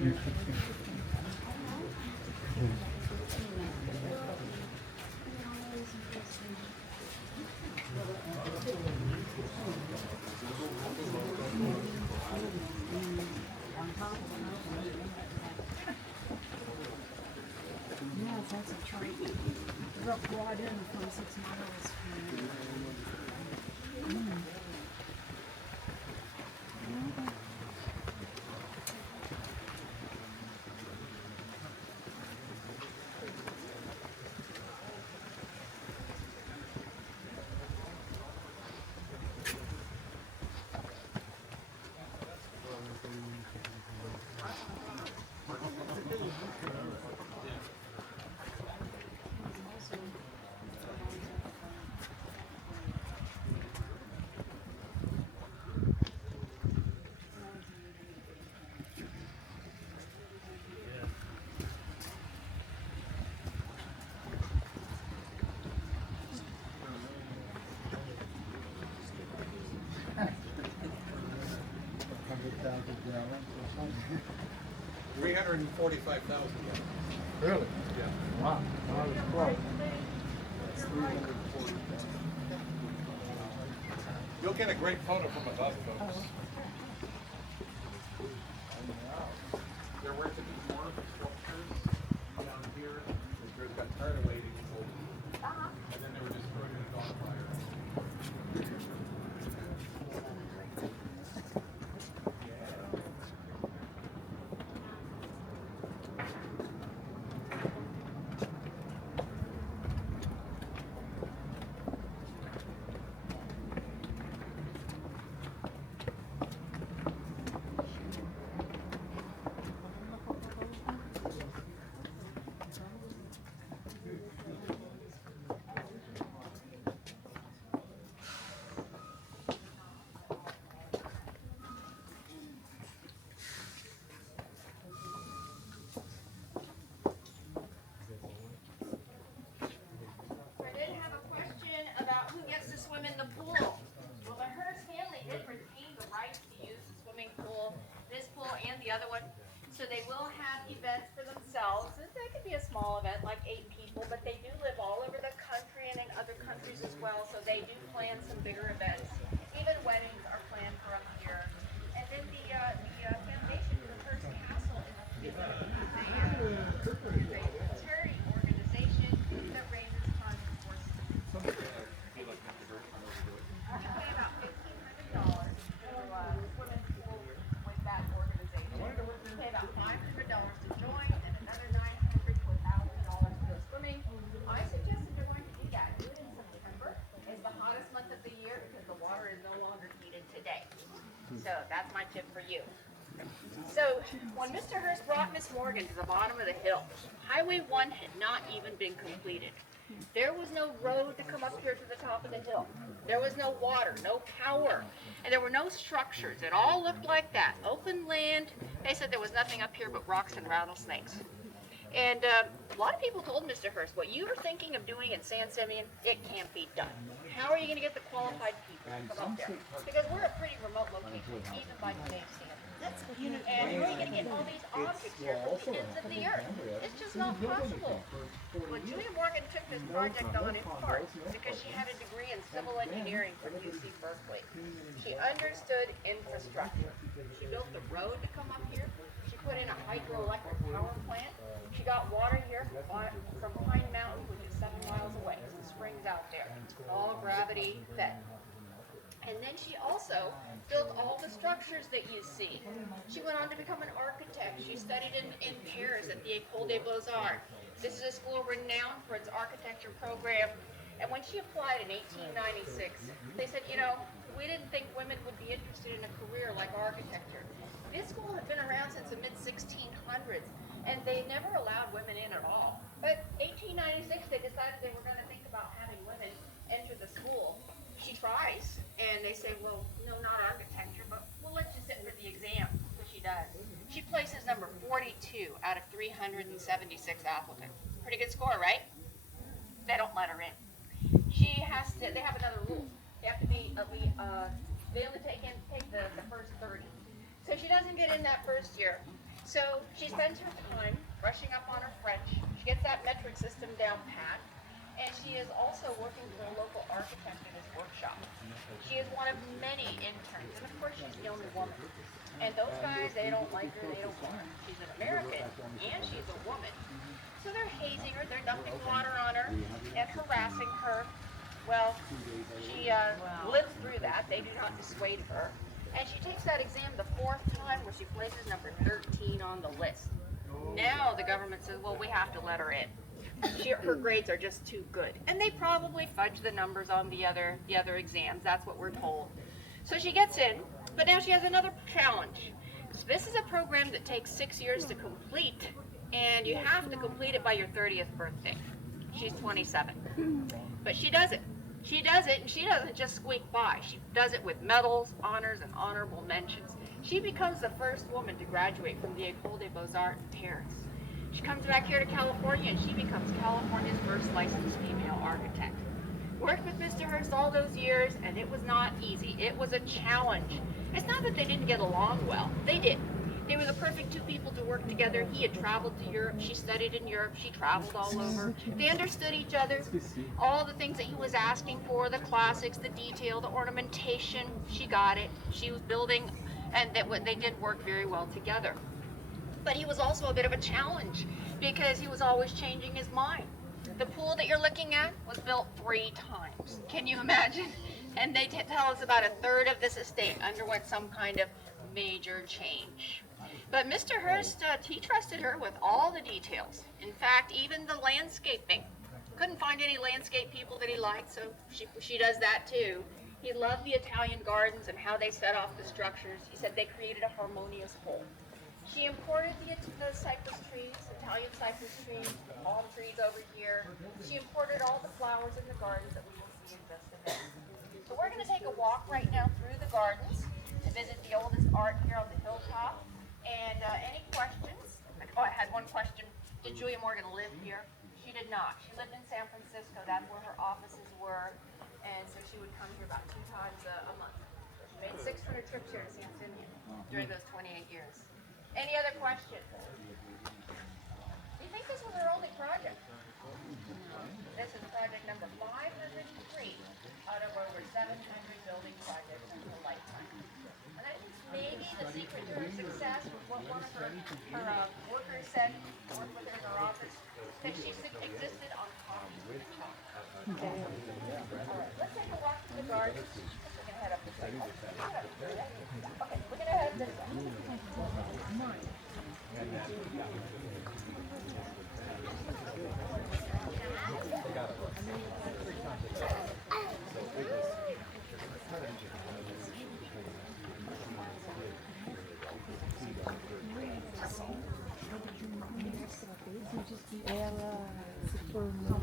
Yeah, that's a train. Brought in from 6 miles from gallons or something. 345,000 gallons. Really? Yeah. Wow. That was close. That's 340,000. You'll get a great photo from above, folks. There were to be more structures down here. The crews got tired of waiting and then they were destroyed in a dog fire. I did have a question about who gets to swim in the pool. Well, the Hearst family did retain the right to use the swimming pool, this pool and the other one. So they will have events for themselves. That could be a small event, like 8 people, but they do live all over the country and in other countries as well. So they do plan some bigger events. Even weddings are planned for up here. And then the foundation for the Hearst Castle is a charity organization that raises funds for schools. You pay about $1,500 to swim in the pool with that organization. You pay about $500 to join and another $900 to $1,000 to go swimming. I suggest if you're going to do that, do it in September. It's the hottest month of the year because the water is no longer heated today. So that's my tip for you. So when Mr. Hearst brought Miss Morgan to the bottom of the hill, Highway 1 had not even been completed. There was no road to come up here to the top of the hill. There was no water, no power, and there were no structures. It all looked like that. Open land. They said there was nothing up here but rocks and rattlesnakes. And a lot of people told Mr. Hearst, what you were thinking of doing in San Simeon, it can't be done. How are you going to get the qualified people to come up there? Because we're a pretty remote location, even by today's standards. And where are you going to get all these objects here from the ends of the earth? It's just not possible. Well, Julia Morgan took this project on in part because she had a degree in civil engineering from UC Berkeley. She understood infrastructure. She built the road to come up here. She put in a hydroelectric power plant. She got water here from Pine Mountain, which is 7 miles away. Some springs out there, all gravity fed. And then she also built all the structures that you see. She went on to become an architect. She studied in Paris at the École des Beaux-Arts. This is a school renowned for its architecture program. And when she applied in 1896, they said, you know, we didn't think women would be interested in a career like architecture. This school had been around since the mid-1600s, and they never allowed women in at all. But 1896, they decided they were going to think about having women enter the school. She tries, and they say, well, no, not architecture, but we'll let you sit for the exam. So she does. She places number 42 out of 376 applicants. Pretty good score, right? They don't let her in. They have another rule. They have to be, they only take the first 30. So she doesn't get in that first year. So she spends her time brushing up on her French. She gets that metric system down pat. And she is also working for a local architect in his workshop. She is one of many interns, and of course she's the only woman. And those guys, they don't like her, they don't want her. She's an American, and she's a woman. So they're hazing her, they're dumping water on her, and harassing her. Well, she lives through that. They do not dissuade her. And she takes that exam the 4th time where she places number 13 on the list. Now the government says, well, we have to let her in. Her grades are just too good. And they probably fudge the numbers on the other exams. That's what we're told. So she gets in, but now she has another challenge. This is a program that takes 6 years to complete, and you have to complete it by your 30th birthday. She's 27. But she does it. She does it, and she doesn't just squeak by. She does it with medals, honors, and honorable mentions. She becomes the first woman to graduate from the École des Beaux-Arts in Paris. She comes back here to California and she becomes California's first licensed female architect. Worked with Mr. Hearst all those years, and it was not easy. It was a challenge. It's not that they didn't get along well. They did. They were the perfect two people to work together. He had traveled to Europe. She studied in Europe. She traveled all over. They understood each other. All the things that he was asking for, the classics, the detail, the ornamentation, she got it. She was building, and they did work very well together. But he was also a bit of a challenge because he was always changing his mind. The pool that you're looking at was built 3 times. Can you imagine? And they tell us about a third of this estate underwent some kind of major change. But Mr. Hearst, he trusted her with all the details. In fact, even the landscaping. Couldn't find any landscape people that he liked, so she does that too. He loved the Italian gardens and how they set off the structures. He said they created a harmonious whole. She imported the cypress trees, Italian cypress trees, palm trees over here. She imported all the flowers in the gardens that we will see in just a minute. So we're going to take a walk right now through the gardens to visit the oldest art here on the hilltop. And any questions? Oh, I had one question. Did Julia Morgan live here? She did not. She lived in San Francisco. That's where her offices were. And so she would come here about 2 times a month. She made 600 trips here to San Simeon during those 28 years. Any other questions? Do you think this was her only project? This is project number 503 out of over 700 building projects in her lifetime. And I think maybe the secret to her success was what one of her workers said, worked with her in her office, that she existed on coffee with chocolate. All right, let's take a walk through the gardens. We're going to head up this way. Okay, we're going to head this way. Ela se formou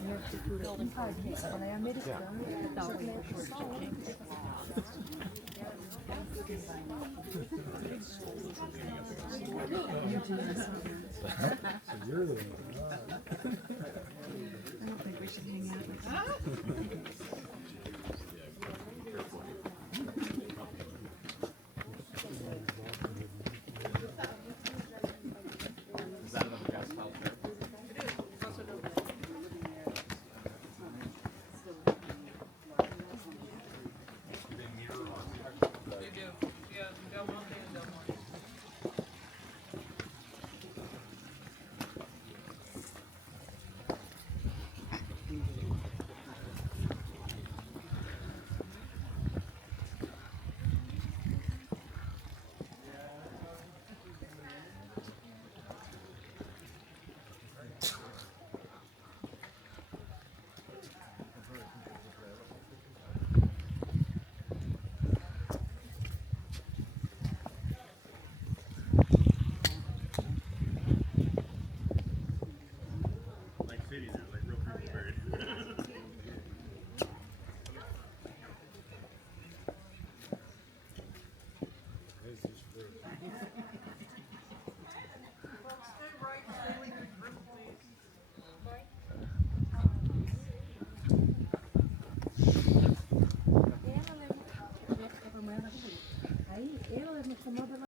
em arquitetura em Paris, ela é americana. So you're the one. I don't think we should hang out like that.